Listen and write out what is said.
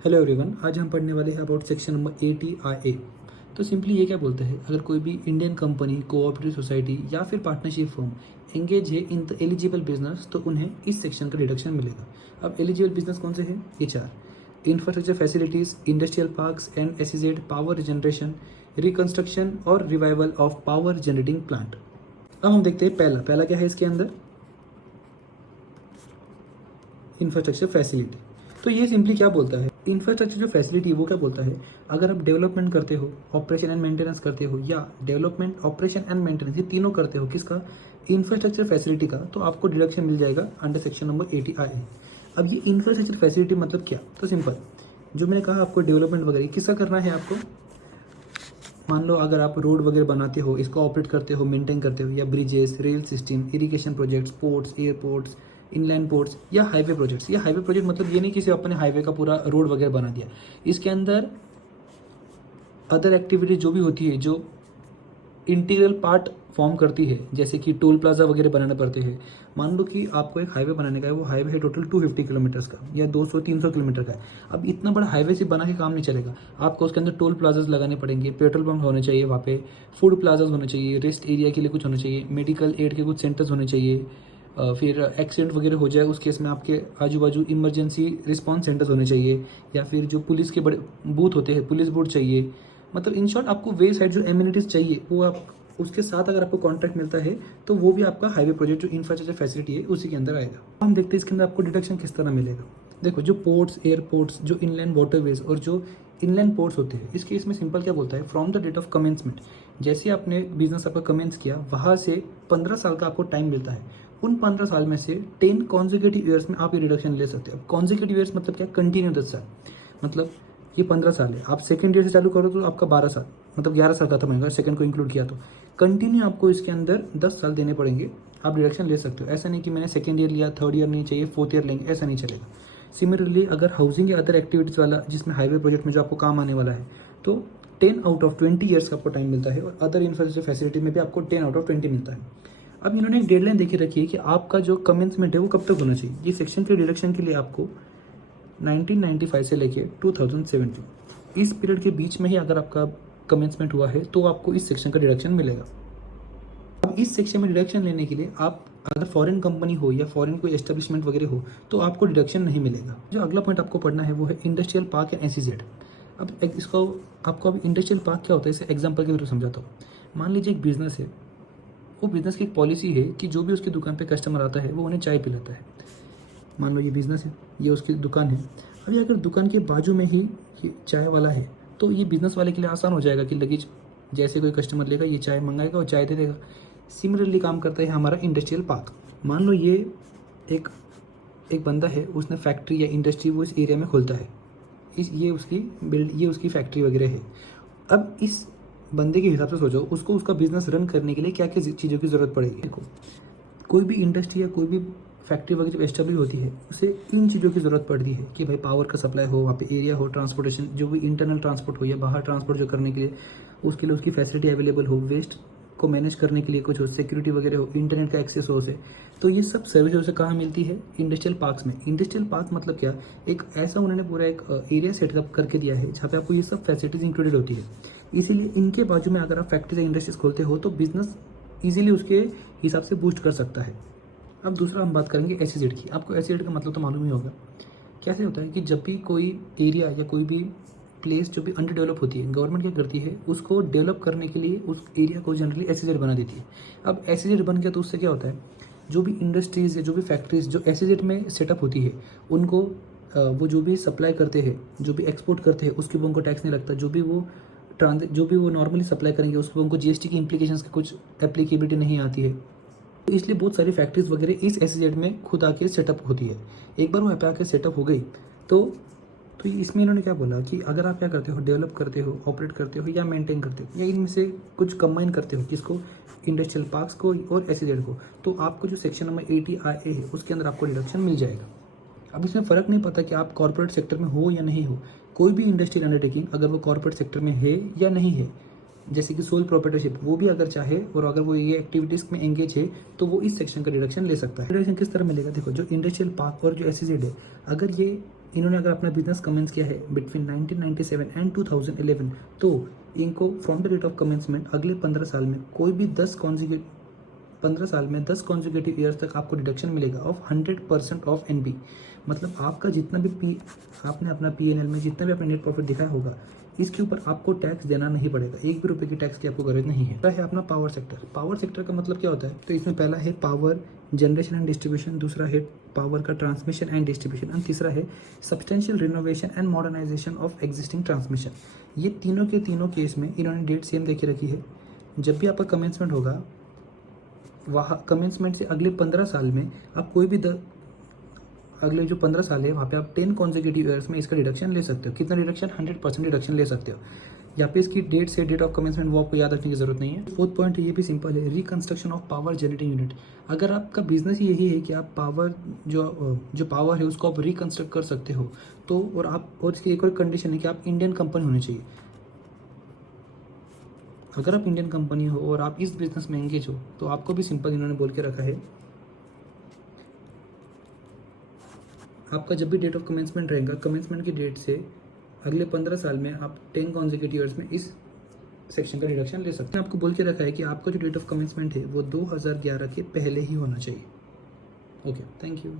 Hello everyone, आज हम पढ़ने वाले हैं अबाउट सेक्शन नंबर 80IA। तो सिंपली ये क्या बोलते हैं, अगर कोई भी इंडियन कंपनी, कोऑपरेटिव सोसाइटी या फिर पार्टनरशिप फर्म एंगेज है इन द एलिजिबल बिजनेस तो उन्हें इस सेक्शन का डिडक्शन मिलेगा। अब एलिजिबल बिजनेस कौन से हैं? ये चार: infrastructure facilities, industrial parks and SEZ, power generation, reconstruction और revival of power generating plant. अब हम देखते हैं पहला पहला क्या है इसके अंदर, इंफ्रास्ट्रक्चर फैसिलिटी। तो ये सिंपली क्या बोलता है, इंफ्रास्ट्रक्चर जो फैसिलिटी वो क्या बोलता है, अगर आप डेवलपमेंट करते हो, ऑपरेशन एंड मेंटेनेंस करते हो, या डेवलपमेंट, ऑपरेशन एंड मेंटेनेंस ये तीनों करते हो किसका, इंफ्रास्ट्रक्चर फैसिलिटी का, तो आपको डिडक्शन मिल जाएगा अंडर सेक्शन नंबर 80IA। अब ये इंफ्रास्ट्रक्चर फैसिलिटी मतलब क्या, तो सिंपल, जो मैंने कहा आपको डेवलपमेंट वगैरह किसका करना है आपको। मान लो अगर आप रोड वगैरह बनाते हो, इसको ऑपरेट करते हो, मेंटेन करते हो, या bridges, rail system, irrigation projects, ports, airports, inland ports या हाईवे प्रोजेक्ट्स। या हाईवे प्रोजेक्ट मतलब ये नहीं कि सिर्फ अपने हाईवे का पूरा रोड वगैरह बना दिया, इसके अंदर अदर एक्टिविटीज जो भी होती है जो इंटीग्रल पार्ट फॉर्म करती है, जैसे कि टोल प्लाजा वगैरह बनाने पड़ते हैं। मान लो कि आपको एक हाईवे बनाने का है, वो हाईवे है टोटल 250 किलोमीटर्स का या 200-300 किलोमीटर का है। अब इतना बड़ा हाईवे से बना के काम नहीं चलेगा, आपको उसके अंदर टोल प्लाजाज लगाने पड़ेंगे, पेट्रोल पंप होने चाहिए वहाँ पे, फूड प्लाजाज होने चाहिए, रेस्ट एरिया के लिए कुछ होना चाहिए, मेडिकल एड के कुछ सेंटर्स होने चाहिए, फिर एक्सीडेंट वगैरह हो जाए उस केस में आपके आजू बाजू इमरजेंसी रिस्पॉन्स सेंटर्स होने चाहिए, या फिर जो पुलिस के बड़े बूथ होते हैं, पुलिस बूथ चाहिए। मतलब इन शॉर्ट आपको वे साइड जो एम्यूनिटीज़ चाहिए वो आप उसके साथ अगर आपको कॉन्ट्रैक्ट मिलता है तो वो भी आपका हाईवे प्रोजेक्ट जो इंफ्रास्ट्रक्चर फैसिलिटी है उसी के अंदर आएगा। हम देखते हैं इसके अंदर आपको डिडक्शन किस तरह मिलेगा। देखो, जो पोर्ट्स, एयरपोर्ट्स, जो इनलैंड वाटरवेज और जो इनलैंड पोर्ट्स होते हैं, इसके इसमें सिंपल क्या बोलता है, from the date of commencement, जैसे आपने बिजनेस आपका कमेंस किया वहाँ से 15 साल का आपको टाइम मिलता है। उन 15 साल में से 10 कॉन्जिक्यूटिव ईयर्स में आप ये रिडक्शन ले सकते हो। अब कॉन्जिक्यूटिव ईयर्स मतलब क्या, कंटिन्यू 10 साल, मतलब ये 15 साल है, आप सेकेंड ईयर से चालू करो तो आपका 12 साल, मतलब 11 साल खत्म होगा सेकंड को इंक्लूड किया तो कंटिन्यू आपको इसके अंदर 10 साल देने पड़ेंगे, आप डिडक्शन ले सकते हो। ऐसा नहीं कि मैंने सेकंड ईयर लिया, थर्ड ईयर नहीं चाहिए, फोर्थ ईयर लेंगे, ऐसा नहीं चलेगा। सिमिलरली अगर हाउसिंग या अदर एक्टिविटीज़ वाला जिसमें हाईवे प्रोजेक्ट में जो आपको काम आने वाला है, तो 10 आउट ऑफ 20 ईयर्स का आपको टाइम मिलता है, और अदर इंफ्रास्ट्रक्चर फैसिलिटी में भी आपको 10 आउट ऑफ 20 मिलता है। अब इन्होंने एक डेडलाइन देखी रखी है कि आपका जो कमेंसमेंट है वो कब तक होना चाहिए। ये सेक्शन के डिडक्शन के लिए आपको 1995 से लेके 2017 इस पीरियड के बीच में ही अगर आपका कमेंसमेंट हुआ है तो आपको इस सेक्शन का डिडक्शन मिलेगा। अब इस सेक्शन में डिडक्शन लेने के लिए आप अगर फॉरेन कंपनी हो या फॉरेन कोई एस्टेब्लिशमेंट वगैरह हो तो आपको डिडक्शन नहीं मिलेगा। जो अगला पॉइंट आपको पढ़ना है वो है इंडस्ट्रियल पार्क या एसईजेड। अब इसको आपको अब इंडस्ट्रियल पार्क क्या होता है इसे एग्जाम्पल के थ्रू समझाता हूँ। मान लीजिए एक बिजनेस है, वो बिजनेस की एक पॉलिसी है कि जो भी उसकी दुकान पे कस्टमर आता है वो उन्हें चाय पिलाता है। मान लो ये बिज़नेस है, ये उसकी दुकान है। अभी अगर दुकान के बाजू में ही ये चाय वाला है तो ये बिज़नेस वाले के लिए आसान हो जाएगा कि लगेज जैसे कोई कस्टमर लेगा ये चाय मंगाएगा और चाय दे देगा। सिमिलरली काम करता है हमारा इंडस्ट्रियल पार्क। मान लो ये एक एक बंदा है, उसने फैक्ट्री या इंडस्ट्री वो इस एरिया में खोलता है, ये उसकी फैक्ट्री वगैरह है। अब इस बंदे के हिसाब से सोचो उसको उसका बिजनेस रन करने के लिए क्या क्या चीज़ों की ज़रूरत पड़ेगी। देखो, कोई भी इंडस्ट्री या कोई भी फैक्ट्री वगैरह जब एस्टेब्लिश होती है उसे इन चीज़ों की ज़रूरत पड़ती है कि भाई पावर का सप्लाई हो, वहाँ पे एरिया हो, ट्रांसपोर्टेशन जो भी इंटरनल ट्रांसपोर्ट हो या बाहर ट्रांसपोर्ट जो करने के लिए उसके लिए उसकी फैसिलिटी अवेलेबल हो, वेस्ट को मैनेज करने के लिए कुछ हो, सिक्योरिटी वगैरह हो, इंटरनेट का एक्सेस हो उसे। तो ये सब सर्विस उसे कहाँ मिलती है, इंडस्ट्रियल पार्क्स में। इंडस्ट्रियल पार्क मतलब क्या, एक ऐसा उन्होंने पूरा एक एरिया सेटअप करके दिया है जहाँ पे आपको ये सब फैसिलिटीज इंक्लूडेड होती है। इसीलिए इनके बाजू में अगर आप फैक्ट्रीज या इंडस्ट्रीज खोलते हो तो बिजनेस ईजिली उसके हिसाब से बूस्ट कर सकता है। अब दूसरा हम बात करेंगे एसईजेड की। आपको एसईजेड का मतलब तो मालूम ही होगा। कैसे होता है कि जब भी कोई एरिया या कोई भी प्लेस जो भी अंडर डेवलप होती है, गवर्नमेंट क्या करती है उसको डेवलप करने के लिए उस एरिया को जनरली एसईजेड बना देती है। अब एसईजेड बन गया तो उससे क्या होता है, जो भी इंडस्ट्रीज़ या जो भी फैक्ट्रीज जो एसईजेड में सेटअप होती है उनको वो जो भी सप्लाई करते हैं, जो भी एक्सपोर्ट करते हैं उसके ऊपर उनको टैक्स नहीं लगता। जो भी वो नॉर्मली सप्लाई करेंगे उसको उनको जीएसटी की इम्प्लीकेशंस की कुछ एप्लीकेबिलिटी नहीं आती है। तो इसलिए बहुत सारी फैक्ट्रीज वगैरह इस एसईजेड में खुद आके सेटअप होती है। एक बार वो यहाँ पे आके सेटअप हो गई तो इसमें इन्होंने क्या बोला कि अगर आप क्या करते हो, डेवलप करते हो, ऑपरेट करते हो या मेंटेन करते हो या इनमें से कुछ कंबाइन करते हो, किसको, इंडस्ट्रियल पार्क्स को और एसईजेड को, तो आपको जो सेक्शन नंबर 80IA है उसके अंदर आपको डिडक्शन मिल जाएगा। अब इसमें फ़र्क नहीं पता कि आप कॉर्पोरेट सेक्टर में हो या नहीं हो, कोई भी इंडस्ट्रियल अंडरटेकिंग अगर वो कॉर्पोरेट सेक्टर में है या नहीं है, जैसे कि सोल प्रोप्राइटरशिप, वो भी अगर चाहे और अगर वो ये एक्टिविटीज़ में एंगेज है तो वो इस सेक्शन का डिडक्शन ले सकता है। डिडक्शन किस तरह मिलेगा, देखो जो इंडस्ट्रियल पार्क और जो एसईजेड है, अगर ये इन्होंने अगर अपना बिजनेस कमेंस किया है बिटवीन 1997 एंड 2011, तो इनको from the date of commencement अगले 15 साल में कोई भी 15 साल में 10 कॉन्जिक्यूटिव ईयर्स तक आपको डिडक्शन मिलेगा ऑफ 100% ऑफ एनपी। मतलब आपका जितना भी आपने अपना पीएनएल में जितना भी अपना नेट प्रॉफिट दिखाया होगा, इसके ऊपर आपको टैक्स देना नहीं पड़ेगा, एक भी रुपए की टैक्स की आपको जरूरत नहीं है। है अपना पावर सेक्टर। पावर सेक्टर का मतलब क्या होता है? तो इसमें पहला है पावर जनरेशन एंड डिस्ट्रीब्यूशन, दूसरा है पावर का ट्रांसमिशन एंड डिस्ट्रीब्यूशन, एंड तीसरा है substantial renovation and modernisation of existing transmission. ये तीनों के तीनों केस में इन्होंने डेट सेम देखी रखी है। जब भी आपका कमेंसमेंट होगा, वहाँ कमेंसमेंट से अगले 15 साल में आप कोई भी अगले जो 15 साल है वहाँ पे आप 10 कॉन्जिक्यूटिव ईयर्स में इसका डिडक्शन ले सकते हो। कितना डिडक्शन? 100% डिडक्शन ले सकते हो। यहाँ पे इसकी डेट से डेट ऑफ कमेंसमेंट वो आपको याद रखने की जरूरत नहीं है। फोर्थ पॉइंट ये भी सिंपल है, reconstruction of power generating unit. अगर आपका बिजनेस यही है कि आप पावर जो पावर है उसको आप रिकंस्ट्रक्ट कर सकते हो, तो और इसकी एक और कंडीशन है कि आप इंडियन कंपनी होनी चाहिए। अगर आप इंडियन कंपनी हो और आप इस बिजनेस में एंगेज हो, तो आपको भी सिंपल इन्होंने बोल के रखा है, आपका जब भी डेट ऑफ कमेंसमेंट रहेगा, कमेंसमेंट की डेट से अगले 15 साल में आप 10 कॉन्जिक्यूटिव ईयर्स में इस सेक्शन का डिडक्शन ले सकते हैं। आपको बोल के रखा है कि आपका जो डेट ऑफ कमेंसमेंट है वो 2011 के पहले ही होना चाहिए। Okay, thank you.